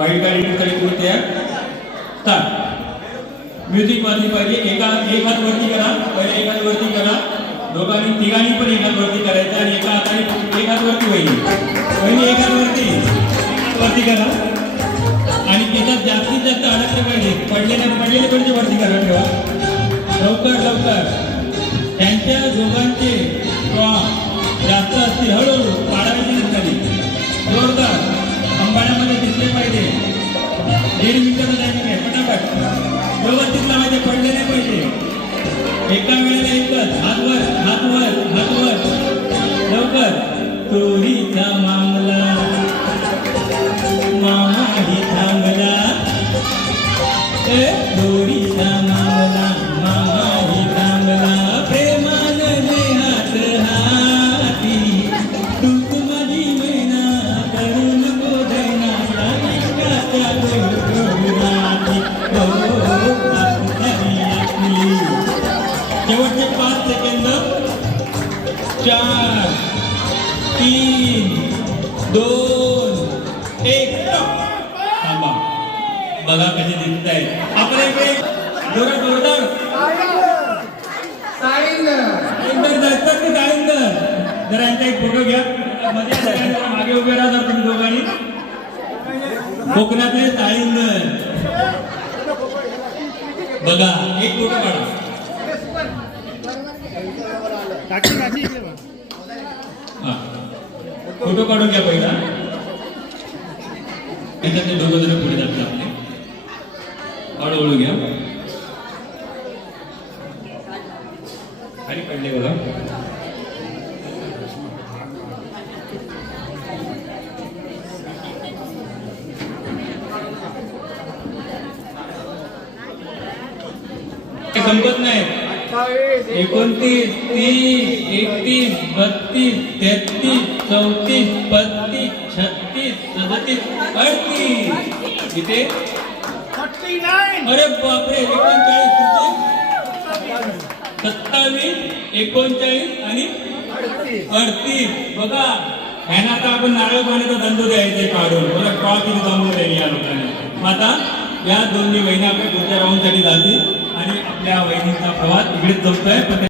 वाईट card edit करायची तुम्ही तयार स्टार्ट म्युझिक वाजली पाहिजे. एका एक हात वरती करा. पहिले एक हात वरती करा. दोघांनी तिघांनी पण एक हात वरती करायचं आणि एका हाताने एक हात वरती वहिनी वहिनी एक हात वरती. वरती करा. आणि त्याच्यात जास्तीत जास्त अडकले पाहिजे. पडलेले पडलेले पाहिजे वरती करा ठेवा. लवकर लवकर. दीड मिनिटाचा टायमिंग आहे पटापट. व्यवस्थित लावायचे पडले नाही पाहिजे एका वेळेला एकच. हातवर हातवर हातवर लवकर. चोरीचा मामला. चार तीन दोन एक. थांबा. बघा कसे दिसत आहे आपण इकडे जोरात जोरदार. इंदर की डाळिंदर जरा यांचा एक फोटो घ्या. मध्ये मागे उभे राहा जरा तुम्ही दोघांनी. कोकणातले डाळिंदर बघा एक फोटो काढा काकी काकी इकडे बघ. हा. फोटो काढून घ्या पहिला. त्याच्यातले दोघं जण पुढे जातात आपले. हळूहळू घ्या. खाली पडले बघा. ते संपत नाही एकोणतीस तीस एकतीस बत्तीस तेहतीस चौतीस पस्तीस छत्तीस सदतीस अडतीस. इथे? अरे बापरे एकोणचाळीस? सत्तावीस एकोणचाळीस आणि अडतीस. बघा ह्यांना आता आपण नारळ पाण्याचा धंदो द्यायचे काढून. बघा कॉल किती जमवून या लोकांनी. आता या दोन्ही वहिनी आपल्या पुढच्या राऊंडसाठी जातील. आणि आपल्या वहिनीचा प्रवास इकडेच जमतोय पण